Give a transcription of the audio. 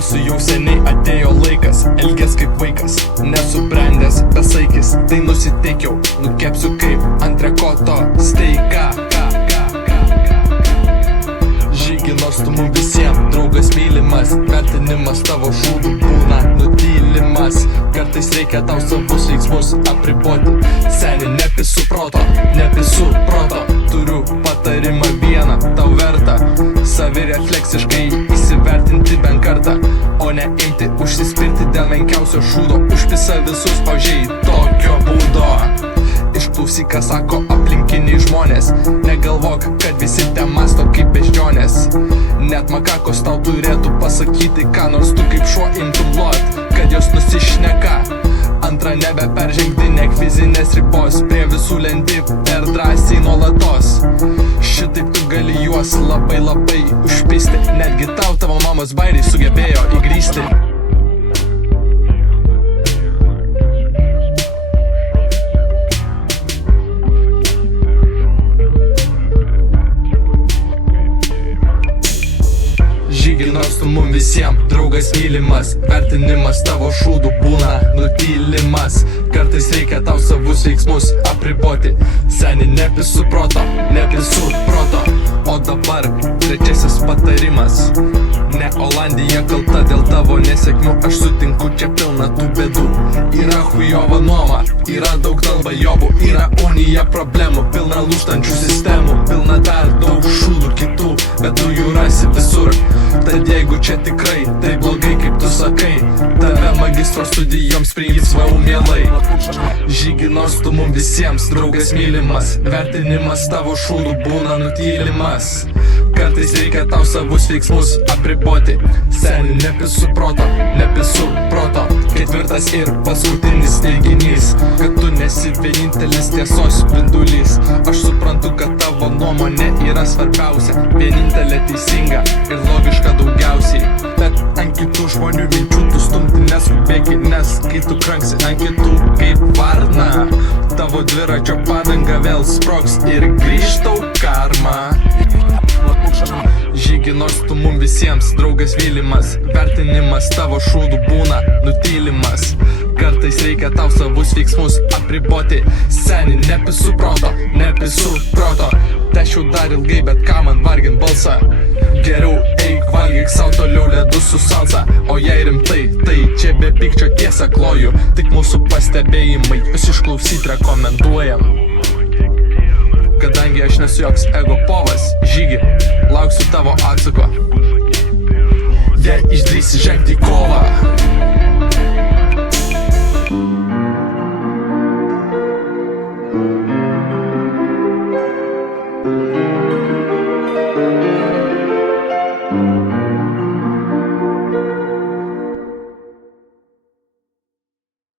šviesų jau seniai atėjo laikas, elgės kaip vaikas, nesubrendęs, besaikis, tai nusiteikiau, nukepsiu kaip antrekoto steiką. Žygi nors tu mum visiems, draugas mylimas, vertinimas tavo šūdų būna nutylimas. Kartais reikia tau savus veiksmus apriboti, seni nepisu proto, turiu patarimą vieną, tau verta savirefleksiškai įsivertinti bent kartą, o ne imti užsispirti dėl menkiausio šūdo, užpisa visus paužiai tokio būdo. Išklausyk, ką sako aplinkiniai žmonės, negalvok, kad visi te masto kaip beždžionės. Net makakos tau turėtų pasakyti, ką nors tu kaip šuo imtum lot, kad jos nusišneka. Antra, nebeperžengdinėk fizinės ribos, prie visų lendi per drąsiai nuolatos. Šitaip tu gali juos labai užpisti, netgi tavo mamos bairiai sugebėjo įgrįsti. Žygi nors tu mum visiems, draugas mylimas, vertinimas tavo šūdų būna nutylimas. Kartais reikia tau savus veiksmus apriboti, seni nepisu proto, o dabar trečiasis patarimas. Ne Olandija kalta dėl tavo nesėkmių, aš sutinku, čia pilna tų bėdų. Yra chujova nuoma, yra daug dalbajobų, yra unija problemų, pilna lūžtančių sistemų, pilna dar daug šūdų kitų, bet tu jų rasi visur. Tad jeigu čia tikrai tai blogai kaip tu sakai, tave magistro studijoms priims VU mielai. Žygi nors tu mum visiems, draugas mylimas, vertinimas tavo šūdų būna nutylimas. Kartais reikia tau savus veiksmus apriboti, seni nepisu proto. Ketvirtas ir paskutinis teiginys, kad tu nesi vienintelis tiesos spindulys. Aš suprantu, kad tavo nuomonė yra svarbiausia, vienintelė teisinga ir logiška daugiausiai. Bet ant kitų žmonių minčių tu stumti neskubėki, nes kai tu kranksi ant kitų kaip varna, tavo dviračio padanga vėl sprogs ir grįž tau karma. Žygi nors tu mum visiems, draugas mylimas, vertinimas tavo šūdų būna nutylimas. Kartais reikia tau savus veiksmus apriboti, seni nepisu proto. Tešiau dar ilgai, bet ką man vargint balsą. Geriau eik valgyk sau toliau ledus su salsa. O jei rimtai, tai čia be pykčio tiesą kloju, tik mūsų pastebėjimai, jūs išklausyt rekomenduojam. Kadangi aš nesu joks ego povas, Žygi, lauksiu tavo atsako, jei išdrįsi žengti į kovą.